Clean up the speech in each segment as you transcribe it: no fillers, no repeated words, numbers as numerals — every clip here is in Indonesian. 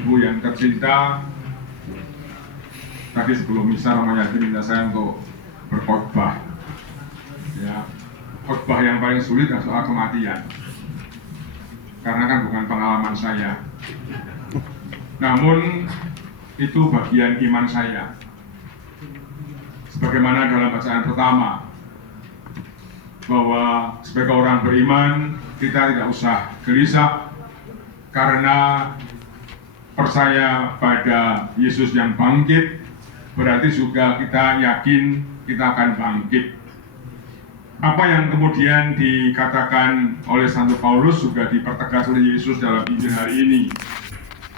Ibu yang tercinta, tadi sebelum misa Romo Yadi minta saya untuk berkhotbah. Ya, khotbah yang paling sulit adalah soal kematian, karena kan bukan pengalaman saya. Namun itu bagian iman saya. Sebagaimana dalam bacaan pertama, bahwa sebagai orang beriman kita tidak usah gelisah karena percaya pada Yesus yang bangkit, berarti juga kita yakin kita akan bangkit. Apa yang kemudian dikatakan oleh Santo Paulus juga dipertegas oleh Yesus dalam Injil hari ini.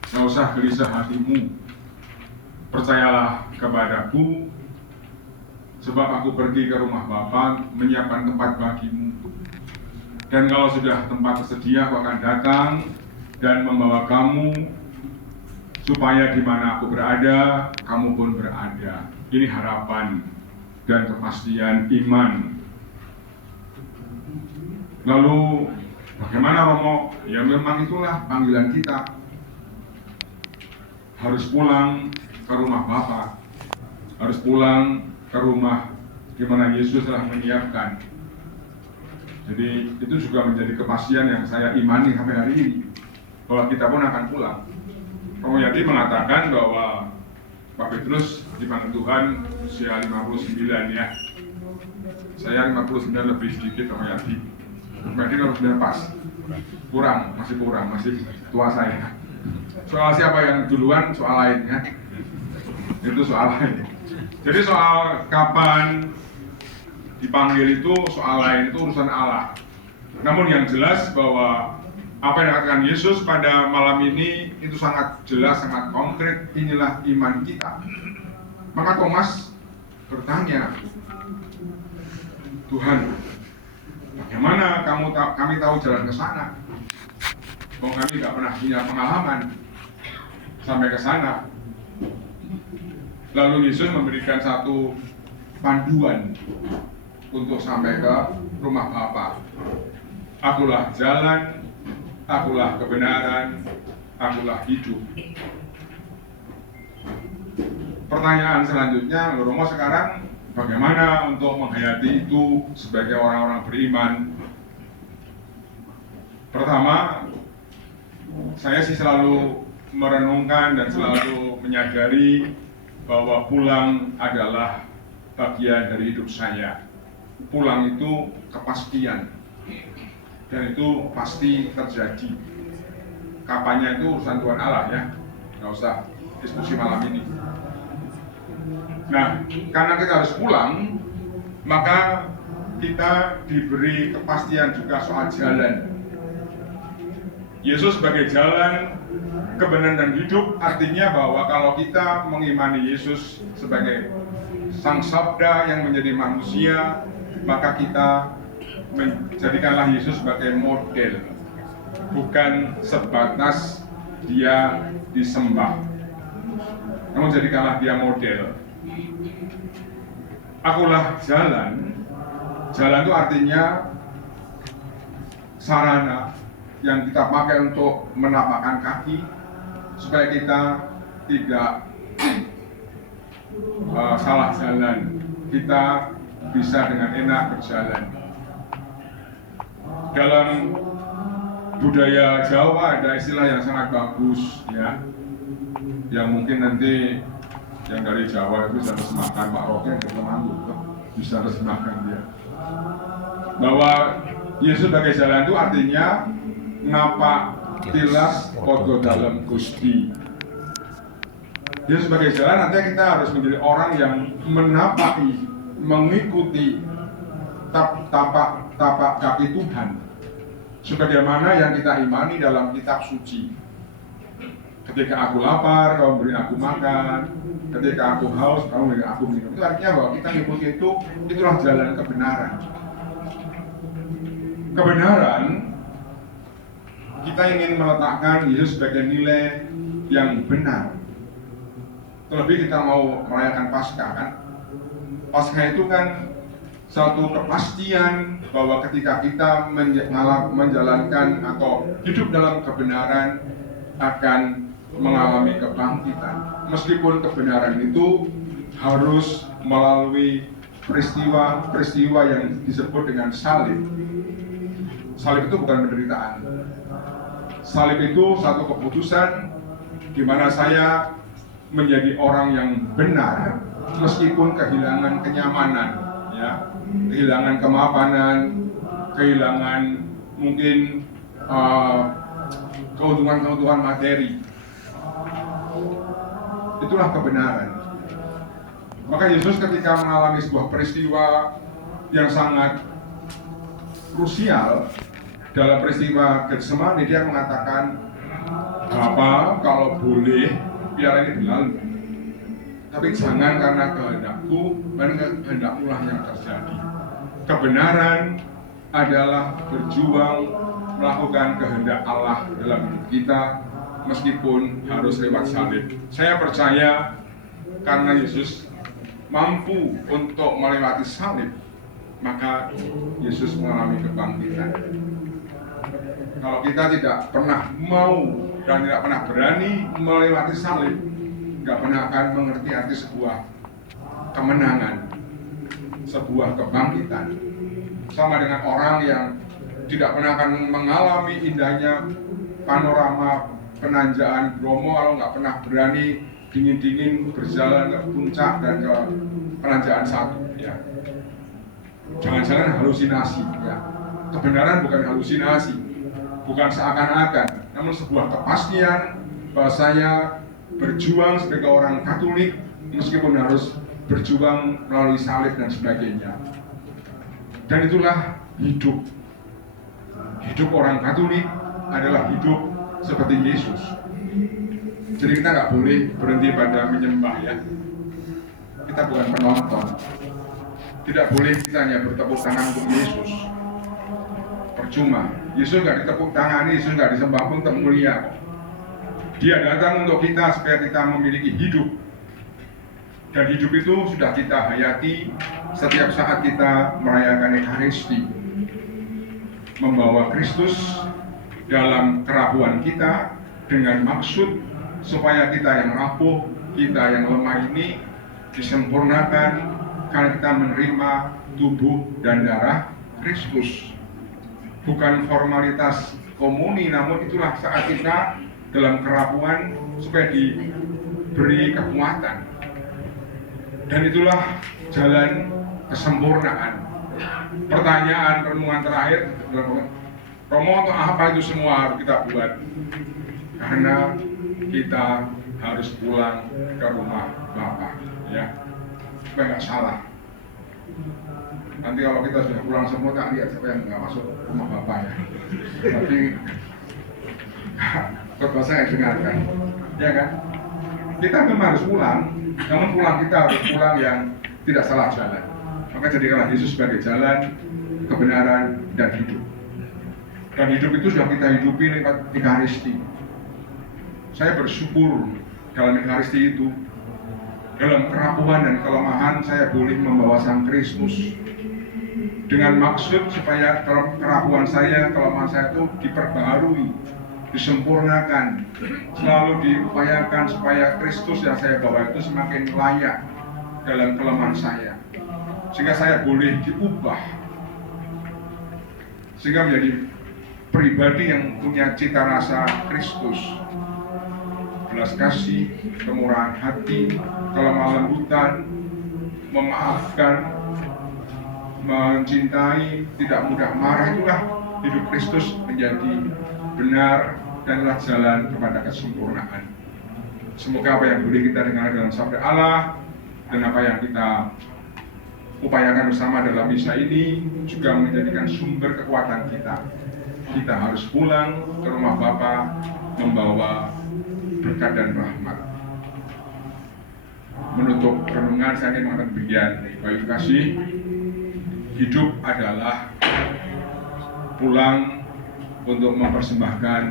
Tidak usah gelisah hatimu, percayalah kepadaku, sebab aku pergi ke rumah Bapa menyiapkan tempat bagimu. Dan kalau sudah tempat tersedia, aku akan datang dan membawa kamu, supaya di mana aku berada, kamu pun berada. Ini harapan dan kepastian iman. Lalu bagaimana Romo? Ya memang itulah panggilan kita. Harus pulang ke rumah Bapa, harus pulang ke rumah di mana Yesus telah menyiapkan. Jadi itu juga menjadi kepastian yang saya imani sampai hari ini, bahwa kita pun akan pulang. Romo Yadi mengatakan bahwa Pak Petrus dipanggil Tuhan usia 59 ya. Saya 59 lebih sedikit Romo Yadi. Berarti 59 pas. Masih kurang, masih tua saya. Soal siapa yang duluan soal lain ya. Itu soal lain. Jadi soal kapan dipanggil itu soal lain, itu urusan Allah. Namun yang jelas bahwa apa yang dikatakan Yesus pada malam ini itu sangat jelas, sangat konkret. Inilah iman kita. Maka Thomas bertanya, Tuhan, bagaimana kami tahu jalan ke sana? Kami nggak pernah punya pengalaman sampai ke sana. Lalu Yesus memberikan satu panduan untuk sampai ke rumah Bapa. Akulah jalan, akulah kebenaran, akulah hidup. Pertanyaan selanjutnya, Romo sekarang bagaimana untuk menghayati itu sebagai orang-orang beriman? Pertama, saya sih selalu merenungkan dan selalu menyadari bahwa pulang adalah bagian dari hidup saya. Pulang itu kepastian, dan itu pasti terjadi. Kapannya itu urusan Tuhan Allah ya, nggak usah diskusi malam ini. Nah, karena kita harus pulang, maka kita diberi kepastian juga soal jalan. Yesus sebagai jalan, kebenaran dan hidup, artinya bahwa kalau kita mengimani Yesus sebagai Sang Sabda yang menjadi manusia, maka kita menjadikanlah Yesus sebagai model, bukan sebatas dia disembah, namun jadikanlah dia model. Akulah jalan. Jalan itu artinya sarana yang kita pakai untuk menapakkan kaki supaya kita tidak salah jalan, kita bisa dengan enak berjalan. Dalam budaya Jawa ada istilah yang sangat bagus ya, yang mungkin nanti yang dari Jawa itu bisa terjemahkan Pak Roke yang Temanggung bisa terjemahkan dia, bahwa Yesus sebagai jalan itu artinya napak tilas podo dalam Gusti. Yesus sebagai jalan nanti kita harus menjadi orang yang menapaki, mengikuti tapak kaki Tuhan, sebagaimana yang kita imani dalam kitab suci. Ketika aku lapar, kamu beri aku makan. Ketika aku haus, kamu beri aku minum. Itu artinya bahwa kita mengikuti itulah jalan kebenaran. Kebenaran, kita ingin meletakkan Yesus sebagai nilai yang benar. Terlebih kita mau merayakan Paskah kan. Paskah itu kan satu kepastian bahwa ketika kita menjalankan atau hidup dalam kebenaran akan mengalami kebangkitan. Meskipun kebenaran itu harus melalui peristiwa-peristiwa yang disebut dengan salib. Salib itu bukan penderitaan. Salib itu satu keputusan di mana saya menjadi orang yang benar meskipun kehilangan kenyamanan, ya, kehilangan kemapanan, kehilangan mungkin keuntungan-keuntungan materi. Itulah kebenaran. Maka Yesus ketika mengalami sebuah peristiwa yang sangat krusial, dalam peristiwa Getsemani dia mengatakan, "Bapa, kalau boleh piala ini berlalu, tapi jangan karena kehendakku, melainkan kehendakmu lah yang terjadi." Kebenaran adalah berjuang melakukan kehendak Allah dalam hidup kita, meskipun harus lewat salib. Saya percaya karena Yesus mampu untuk melewati salib, maka Yesus mengalami kebangkitan. Kalau kita tidak pernah mau dan tidak pernah berani melewati salib, nggak pernah akan mengerti arti sebuah kemenangan, sebuah kebangkitan. Sama dengan orang yang tidak pernah akan mengalami indahnya panorama penanjakan Bromo kalau nggak pernah berani dingin-dingin berjalan ke puncak dan ke penanjakan satu, ya. Jangan-jangan halusinasi, ya. Kebenaran bukan halusinasi, bukan seakan-akan, namun sebuah kepastian bahwa saya berjuang sebagai orang Katolik meskipun harus berjuang melalui salib dan sebagainya. Dan itulah hidup. Hidup orang Katolik adalah hidup seperti Yesus. Jadi kita nggak boleh berhenti pada menyembah, ya. Kita bukan penonton. Tidak boleh kita hanya bertepuk tangan untuk Yesus. Percuma. Yesus nggak ditepuk tangan, Yesus nggak disembah pun mulia. Dia datang untuk kita supaya kita memiliki hidup. Dan hidup itu sudah kita hayati setiap saat kita merayakan Ekaristi. Membawa Kristus dalam kerapuhan kita dengan maksud supaya kita yang rapuh, kita yang lemah ini disempurnakan karena kita menerima tubuh dan darah Kristus. Bukan formalitas komuni, namun itulah saat kita dalam kerapuhan supaya diberi kekuatan. Dan itulah jalan kesempurnaan. Pertanyaan renungan terakhir, Romo, untuk apa itu semua harus kita buat? Karena kita harus pulang ke rumah Bapa, ya, supaya nggak salah. Nanti kalau kita sudah pulang semua, tak lihat siapa yang nggak masuk rumah Bapa, ya. Tapi khotbah saya dengarkan, ya kan? Kita memang harus pulang, namun pulang kita harus pulang yang tidak salah jalan. Maka jadikanlah Yesus sebagai jalan, kebenaran, dan hidup. Dan hidup itu sudah kita hidupi lewat Ekaristi. Saya bersyukur dalam Ekaristi itu, dalam kerapuhan dan kelemahan saya boleh membawa Sang Kristus dengan maksud supaya kerapuhan saya, kelemahan saya itu diperbaharui, disempurnakan, selalu diupayakan supaya Kristus yang saya bawa itu semakin layak dalam kelemahan saya, sehingga saya boleh diubah, sehingga menjadi pribadi yang punya cita rasa Kristus, belas kasih, kemurahan hati, kelemah lembutan, memaafkan, mencintai, tidak mudah marah. Itulah hidup Kristus menjadi benar dan adalah jalan kepada kesempurnaan. Semoga apa yang boleh kita dengar dalam sabda Allah dan apa yang kita upayakan bersama dalam misa ini juga menjadikan sumber kekuatan kita. Kita harus pulang ke rumah Bapa membawa berkat dan rahmat. Menutup renungan saya ingin mengatakan demikian. Bapak Ibu kasih, hidup adalah pulang untuk mempersembahkan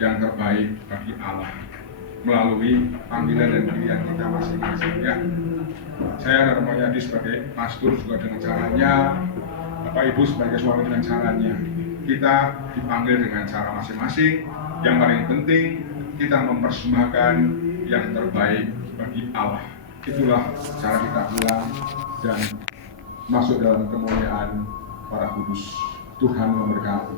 yang terbaik bagi Allah melalui panggilan dan pilihan kita masing-masing, ya. Saya Romo Yadi sebagai pastor juga dengan caranya, Bapak Ibu sebagai suami dengan caranya. Kita dipanggil dengan cara masing-masing. Yang paling penting kita mempersembahkan yang terbaik bagi Allah. Itulah cara kita pulang dan masuk dalam kemuliaan para kudus. Tuhan memberkati.